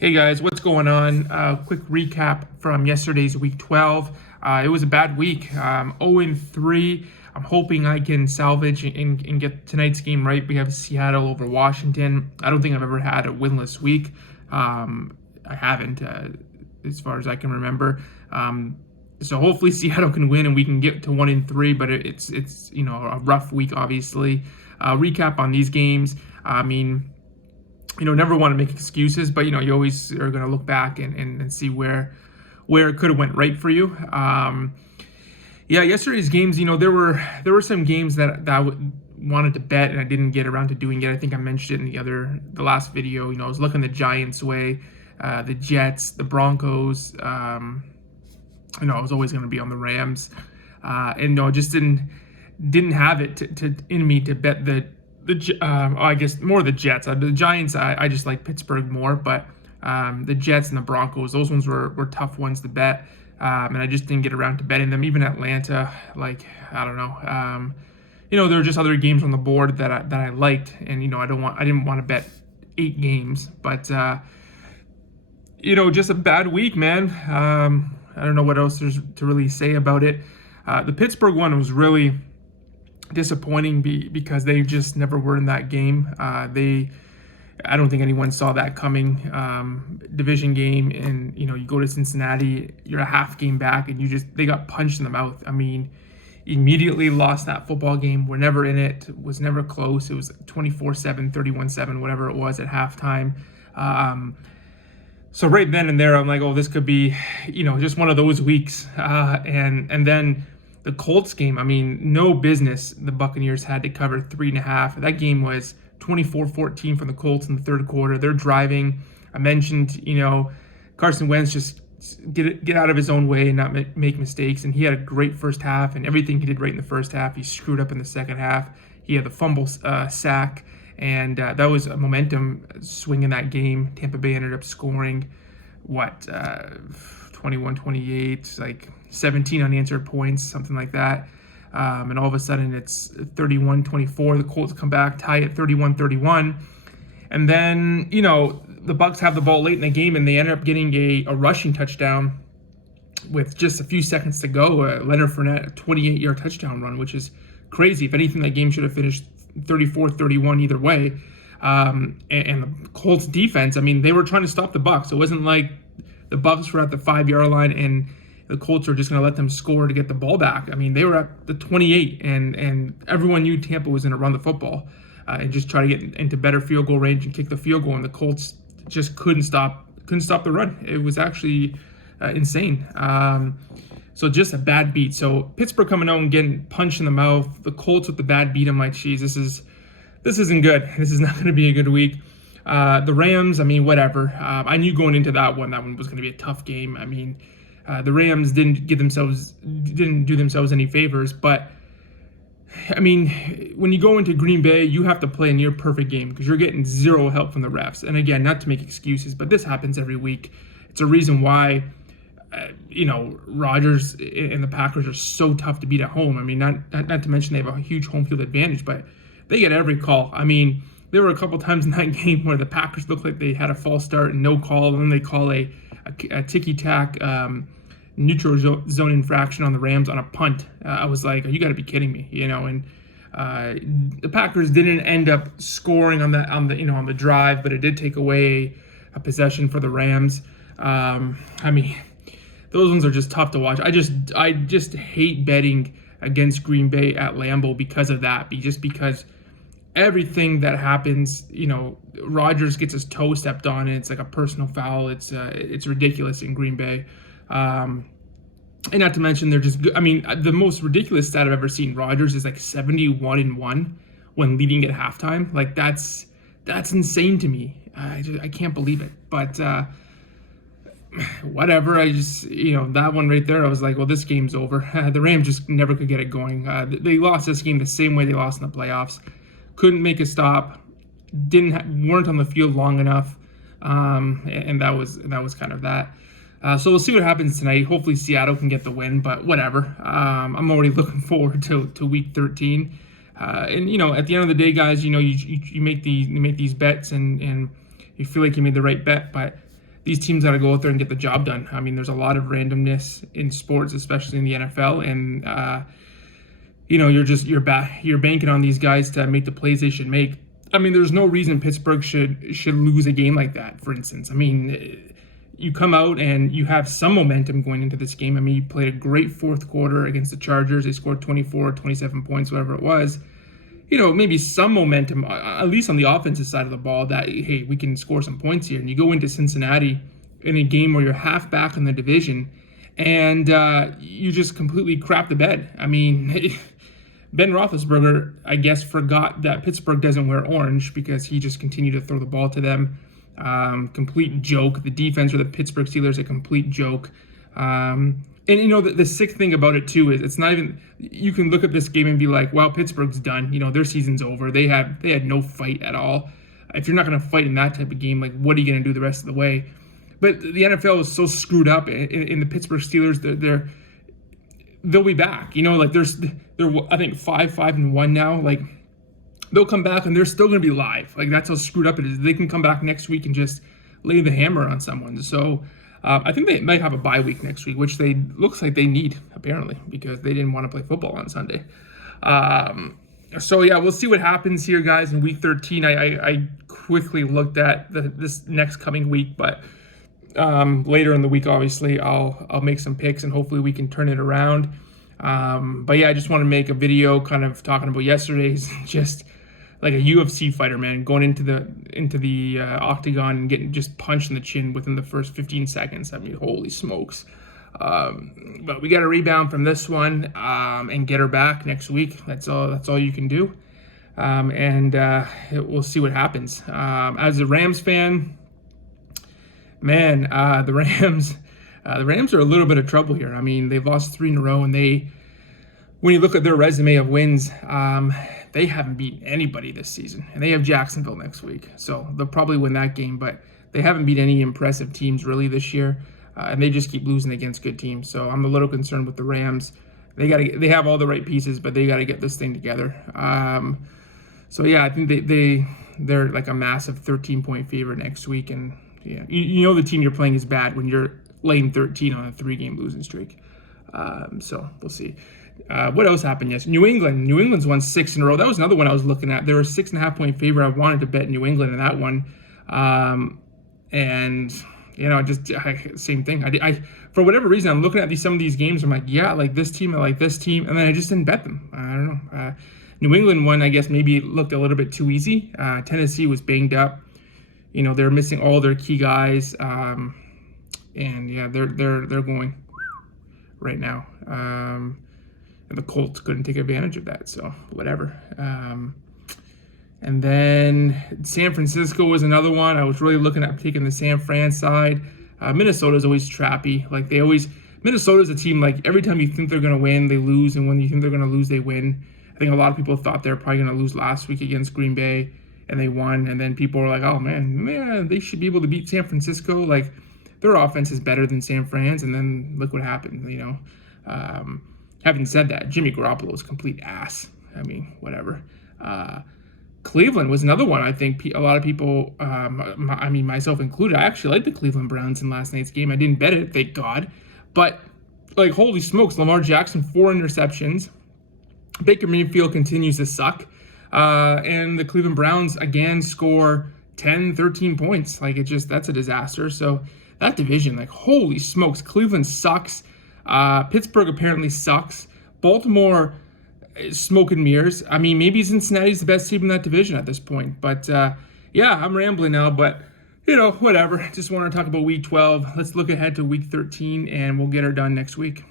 Hey guys, what's going on? Quick recap from yesterday's week 12. It was a bad week. 0-3. I'm hoping I can salvage and get tonight's game right. We have Seattle over Washington. I don't think I've ever had a winless week. I haven't, as far as I can remember. So hopefully Seattle can win and we can get to 1-3. But it's a rough week, obviously. Recap on these games. Never want to make excuses, but you always are going to look back and see where it could have went right for you. Yesterday's games, there were some games that I wanted to bet and I didn't get around to doing it. I think I mentioned it in the last video. I was looking the Giants' way, the Jets, the Broncos. I was always going to be on the Rams, and just didn't have it in me to bet I guess more the Jets. The Giants, I just like Pittsburgh more, but the Jets and the Broncos, those ones were tough ones to bet, and I just didn't get around to betting them. Even Atlanta, I don't know. There were just other games on the board that I liked, and I didn't want to bet 8 games, but just a bad week, man. I don't know what else there's to really say about it. The Pittsburgh one was really disappointing because they just never were in that game. I don't think anyone saw that coming. Division game, and you go to Cincinnati, you're a half game back, and they got punched in the mouth. Immediately lost that football game. We're never in it. Was never close. It was 24-7, 31-7, whatever it was at halftime. So right then and there, I'm like, oh, this could be, just one of those weeks. And then the Colts game, no business the Buccaneers had to cover 3.5. That game was 24-14 from the Colts in the third quarter. They're driving. I mentioned, Carson Wentz just get out of his own way and not make mistakes. And he had a great first half, and everything he did right in the first half, he screwed up in the second half. He had the fumble sack, and that was a momentum swing in that game. Tampa Bay ended up scoring, 21-28, like 17 unanswered points, something like that. And all of a sudden it's 31-24. The Colts come back, tie it 31-31. And then, the Bucs have the ball late in the game, and they end up getting a rushing touchdown with just a few seconds to go. Leonard Fournette, a 28-yard touchdown run, which is crazy. If anything, that game should have finished 34-31 either way. And the Colts defense, they were trying to stop the Bucs. It wasn't like the Bucs were at the 5-yard line and the Colts were just going to let them score to get the ball back. They were at the 28, and everyone knew Tampa was going to run the football and just try to get into better field goal range and kick the field goal. And the Colts just couldn't stop the run. It was actually insane. So just a bad beat. So Pittsburgh coming out and getting punched in the mouth. The Colts with the bad beat. I'm like, geez, this isn't good. This is not going to be a good week. The Rams, whatever. I knew going into that one was going to be a tough game. The Rams didn't do themselves any favors, but when you go into Green Bay, you have to play a near perfect game because you're getting zero help from the refs. And again, not to make excuses, but this happens every week. It's a reason why Rodgers and the Packers are so tough to beat at home. Not to mention they have a huge home field advantage, but they get every call. There were a couple times in that game where the Packers looked like they had a false start and no call, and then they call a ticky-tack neutral zone infraction on the Rams on a punt. I was like, you got to be kidding me, And the Packers didn't end up scoring on the drive, but it did take away a possession for the Rams. Those ones are just tough to watch. I just hate betting against Green Bay at Lambeau because of that. Just because everything that happens, Rodgers gets his toe stepped on, and it's like a personal foul. It's ridiculous in Green Bay. And not to mention they're just good. The most ridiculous stat I've ever seen Rodgers is like 71-1 when leading at halftime. Like that's insane to me. I can't believe it. But whatever. I just that one right there, I was like, well, this game's over. The Rams just never could get it going. They lost this game the same way they lost in the playoffs. Couldn't make a stop. Weren't on the field long enough. And that was kind of that. So we'll see what happens tonight. Hopefully Seattle can get the win, but whatever. I'm already looking forward to week 13. And at the end of the day, guys, you make these bets and you feel like you made the right bet, but these teams got to go out there and get the job done. I mean, there's a lot of randomness in sports, especially in the NFL, and you're banking on these guys to make the plays they should make. I mean, there's no reason Pittsburgh should lose a game like that, for instance. I mean, you come out and you have some momentum going into this game. I mean, you played a great fourth quarter against the Chargers. They scored 24, 27 points, whatever it was. Maybe some momentum, at least on the offensive side of the ball, that, hey, we can score some points here. And you go into Cincinnati in a game where you're half back in the division, and you just completely crap the bed. I mean, Ben Roethlisberger, I guess, forgot that Pittsburgh doesn't wear orange because he just continued to throw the ball to them. Complete joke. The defense for the Pittsburgh Steelers, a complete joke. The sick thing about it, too, is it's not even, you can look at this game and be like, wow, Pittsburgh's done. Their season's over. They had no fight at all. If you're not going to fight in that type of game, like, what are you going to do the rest of the way? But the NFL is so screwed up in the Pittsburgh Steelers. They'll be back. They're I think 5-1 now. Like, they'll come back and they're still going to be live. Like, that's how screwed up it is. They can come back next week and just lay the hammer on someone. So I think they might have a bye week next week, which looks like they need, apparently, because they didn't want to play football on Sunday. So yeah, we'll see what happens here, guys, in week 13. I quickly looked at this next coming week, but later in the week, obviously, I'll make some picks and hopefully we can turn it around. But yeah, I just want to make a video kind of talking about yesterday's, just like a UFC fighter, man, going into the octagon and getting just punched in the chin within the first 15 seconds. I mean, holy smokes. But we got to rebound from this one and get her back next week. That's all you can do. We'll see what happens. As a Rams fan, man, the Rams are a little bit of trouble here. I mean, they've lost 3 in a row, and when you look at their resume of wins, they haven't beaten anybody this season, and they have Jacksonville next week, so they'll probably win that game. But they haven't beat any impressive teams really this year, and they just keep losing against good teams. So I'm a little concerned with the Rams. They have all the right pieces, but they got to get this thing together. So yeah, I think they're like a massive 13-point favorite next week, and yeah, the team you're playing is bad when you're laying 13 on a 3-game losing streak. So we'll see. What else happened yesterday? New England's won 6 in a row. That was another one I was looking at. They were a 6.5-point favorite. I wanted to bet New England in that one. Same thing. I for whatever reason, I'm looking at some of these games. I'm like, yeah, I like this team, and then I just didn't bet them. I don't know. New England one, I guess maybe looked a little bit too easy. Tennessee was banged up. They're missing all their key guys. And yeah, they're going right now. And the Colts couldn't take advantage of that, so whatever. And then San Francisco was another one. I was really looking at taking the San Fran side. Minnesota's always trappy. Like, Minnesota's a team, like, every time you think they're going to win, they lose, and when you think they're going to lose, they win. I think a lot of people thought they were probably going to lose last week against Green Bay, and they won. And then people were like, oh, man, they should be able to beat San Francisco. Like, their offense is better than San Fran's, and then look what happened, Having said that, Jimmy Garoppolo is complete ass. I mean, whatever. Cleveland was another one. I think a lot of people, myself included, I actually liked the Cleveland Browns in last night's game. I didn't bet it, thank God. But, like, holy smokes, Lamar Jackson, 4 interceptions. Baker Mayfield continues to suck. And the Cleveland Browns, again, score 10, 13 points. Like, that's a disaster. So that division, like, holy smokes, Cleveland sucks. Pittsburgh apparently sucks. Baltimore is smoke and mirrors. I mean, maybe Cincinnati's the best team in that division at this point. But, yeah, I'm rambling now. But, whatever. Just want to talk about Week 12. Let's look ahead to Week 13, and we'll get her done next week.